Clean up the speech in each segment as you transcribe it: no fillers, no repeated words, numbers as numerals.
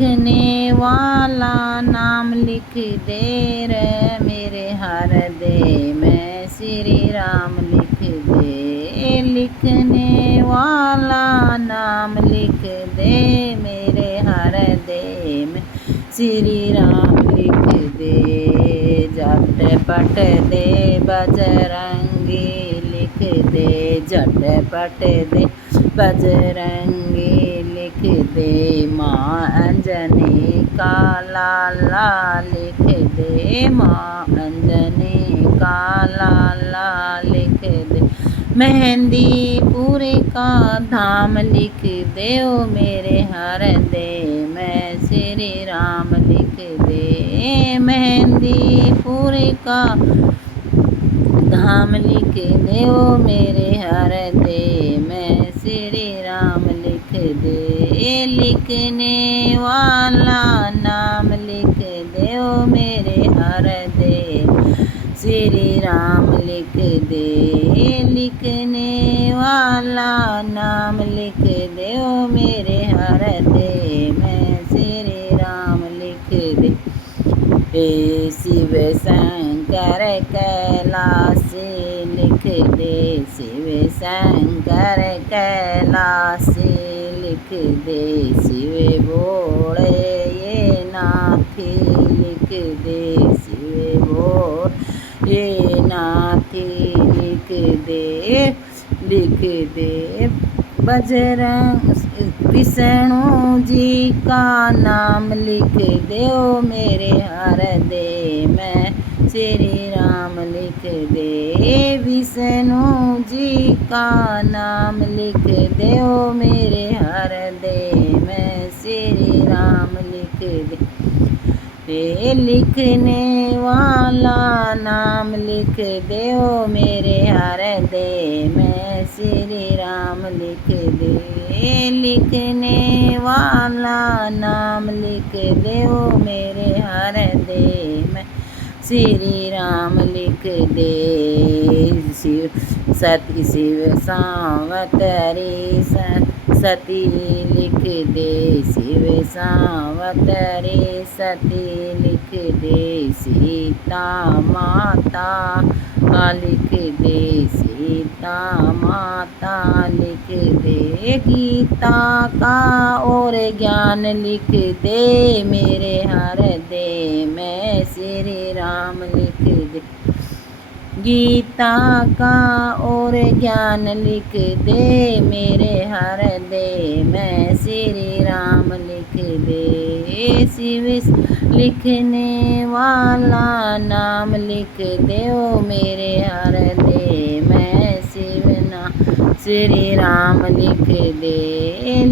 लिखने वाला नाम लिख दे रे मेरे हृदय में श्री राम लिख दे। लिखने वाला नाम लिख दे मेरे हृदय में श्री राम लिख दे। झटपट दे बजरंगी लिख दे, झटपट दे बजरंगी लिख दे। माँ अंजनी का लाला लिख दे, माँ अंजनी का लाला लिख दे। मेहंदीपुर का धाम लिख दे ओ मेरे हृदय में श्री राम लिख दे। मेहंदीपुर का धाम लिख दे ओ मेरे हृदय में श्री राम लिख दे। लिखने वाला नाम लिख दे ओ मेरे हृदय श्री राम लिख दे। लिखने वाला नाम लिख दे ओ मेरे हृदय में श्री राम लिख दे। हे शिव शंकर कैलाश लिख दे, शिव शंकर कैलाश लिख दे। शिव भोले ये नाथी लिख दे, शिव भोले ये नाथी लिख दे, लिख दे। बजरंग विष्णु जी का नाम लिख दे ओ मेरे हृदय में श्री राम लिख दे। विष्णु जी का नाम लिख दे ओ मेरे हृदय में श्री राम लिख दे। लिखने वाला नाम लिख दे ओ मेरे हृदय में श्री राम लिख दे। लिखने वाला नाम लिख दे ओ मेरे हृदय में श्री राम लिख दे। शिव सती शिव सावतरी सती लिख दे, शिव सावतरी सती लिख दे। सीता माता लिख दे, सीता माता लिख दे। गीता का और ज्ञान लिख दे मेरे हृदय में श्री राम लिख दे। गीता का और ज्ञान लिख दे मेरे हृदय में श्री राम लिख दे। शिव लिखने वाला नाम लिख दे ओ मेरे हृदय में शिव नाम श्री राम लिख दे।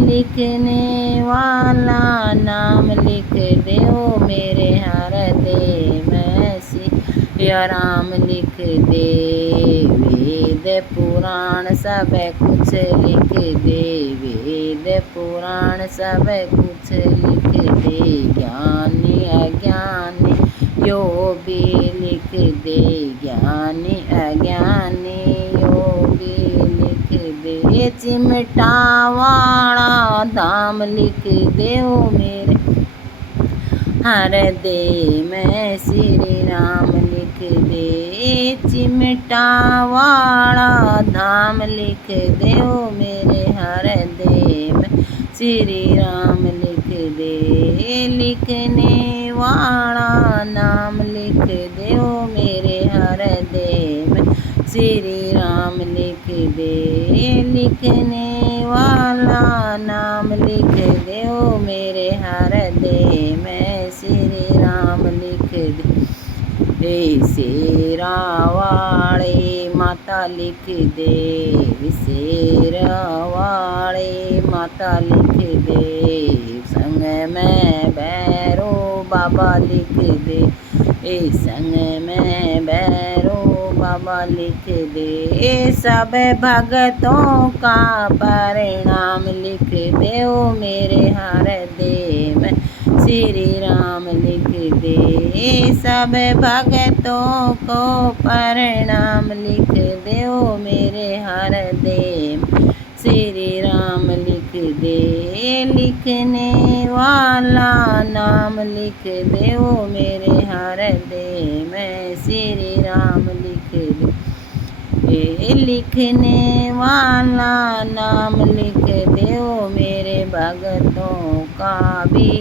लिखने वाला नाम लिख दे ओ मेरे हृदय में श्री राम लिख दे। वेद पुराण सब कुछ लिख दे, वेद पुराण सब कुछ लिख दे। ज्ञानी अज्ञानी यो भी लिख दे, ज्ञानी अज्ञानी यो भी लिख दे। चिमटा वाला धाम लिख दे ओ मेरे हृदय में श्री राम लिख दे। चिमटा वाला धाम लिख दे ओ मेरे हृदय में श्री राम लिख दे। लिखने वाला नाम लिख दे ओ मेरे हृदय में श्री राम लिख दे। लिखने वाला नाम लिख दे ओ मेरे हृदय में श्री राम लिख दे। शेरा वाले माता लिख दे, शेरा वाले माता लिख दे। संग में भैरो बाबा लिख दे, संग में भैरो बाबा लिख दे। सब भगतों का परिणाम लिख दे ओ मेरे हृदय में श्री राम लिख दे। सब भगतों को परिणाम लिख दे ओ मेरे हृदय में श्री राम लिख दे, लिखने वाला नाम लिख दे ओ मेरे हृदय में श्री राम लिख दे। ये लिखने वाला नाम लिख दे ओ मेरे भगतों का भी